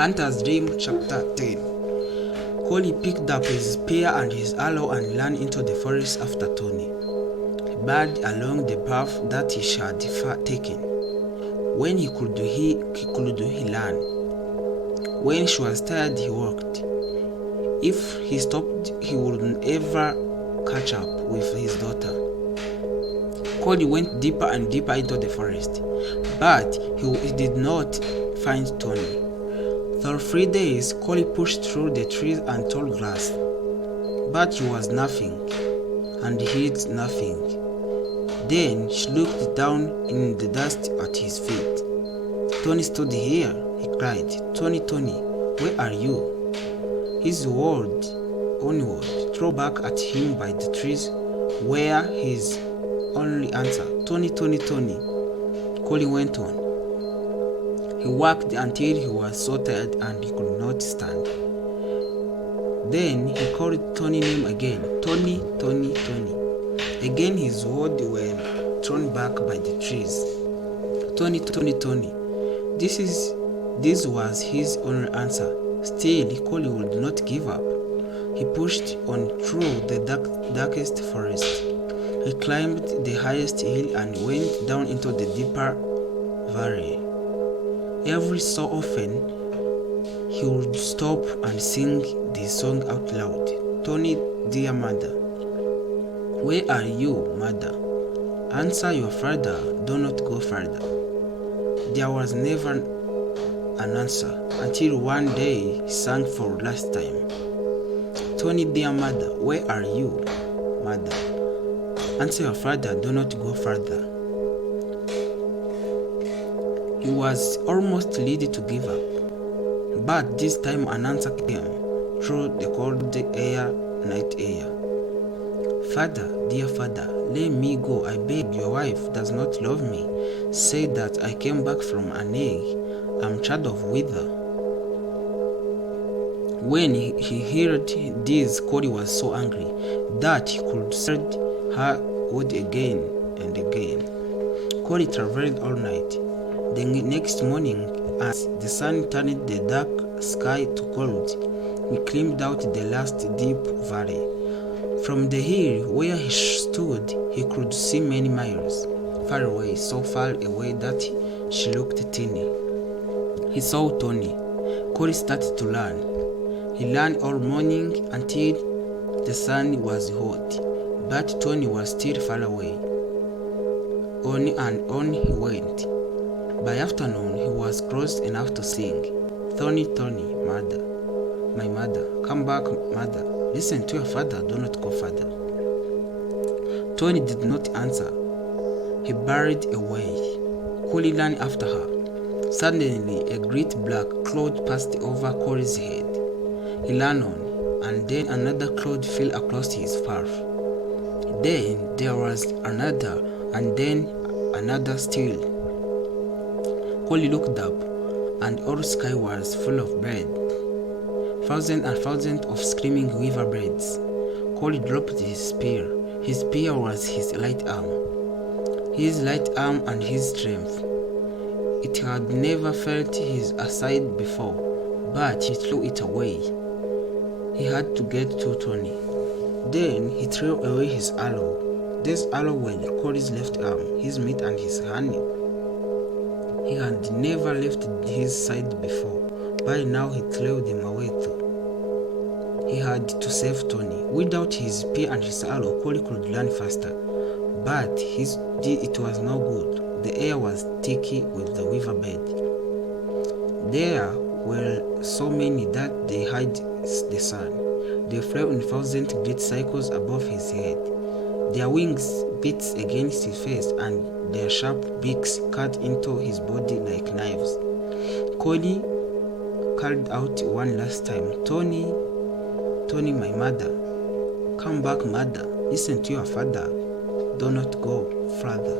Hunter's Dream, Chapter 10. Collie picked up his spear and his arrow and ran into the forest after Tony. He barred along the path that he had taken. When he could, he ran. When she was tired, he walked. If he stopped, he wouldn't ever catch up with his daughter. Collie went deeper and deeper into the forest, but he did not find Tony. For 3 days, Collie pushed through the trees and tall grass, but he was nothing, and he hit nothing. Then she looked down in the dust at his feet. "Tony stood here," he cried. "Tony, Tony, where are you?" His word onward threw back at him by the trees were his only answer. "Tony, Tony, Tony." Collie went on. He walked until he was so tired and he could not stand. Then he called Tony's name again. "Tony, Tony, Tony." Again his words were thrown back by the trees. "Tony, Tony, Tony." This was his only answer. Still, Collie would not give up. He pushed on through the darkest forest. He climbed the highest hill and went down into the deeper valley. Every so often, he would stop and sing this song out loud. "Tony, dear mother, where are you, mother? Answer your father, do not go further." There was never an answer until one day he sang for last time. "Tony, dear mother, where are you, mother? Answer your father, do not go further." He was almost ready to give up, but this time an answer came through the cold night air. "Father, dear father, let me go, I beg. Your wife does not love me. Say that I came back from an egg. I'm child of wither." When he heard this, Collie was so angry that he could send her wood again and again. Collie traveled all night. The next morning, as the sun turned the dark sky to gold, he climbed out the last deep valley. From the hill where he stood, he could see many miles far away, so far away that she looked tiny. He saw Tony. Collie started to run. He ran all morning until the sun was hot, but Tony was still far away. On and on he went. By afternoon, he was close enough to sing. "Tony, Tony, mother, my mother, come back, mother. Listen to your father, do not go further." Tony did not answer. He buried away. Collie ran after her. Suddenly, a great black cloud passed over Collie's head. He ran on, and then another cloud fell across his path. Then there was another, and then another still. Collie looked up, and all the sky was full of birds. Thousands and thousands of screaming weaver birds. Collie dropped his spear. His spear was his right arm. His right arm and his strength. It had never felt his side before, but he threw it away. He had to get to Tony. Then he threw away his arrow. This arrow was Collie's left arm, his meat and his honey. He had never left his side before, but now he threw them away too. He had to save Tony. Without his spear and his arrow, Collie could run faster, but it was no good. The air was sticky with the weaver bird. There were so many that they hid the sun. They flew in thousand great circles above his head. Their wings beat against his face, and their sharp beaks cut into his body like knives. Collie called out one last time, "Tony, Tony, my mother. Come back, mother. Listen to your father. Do not go further."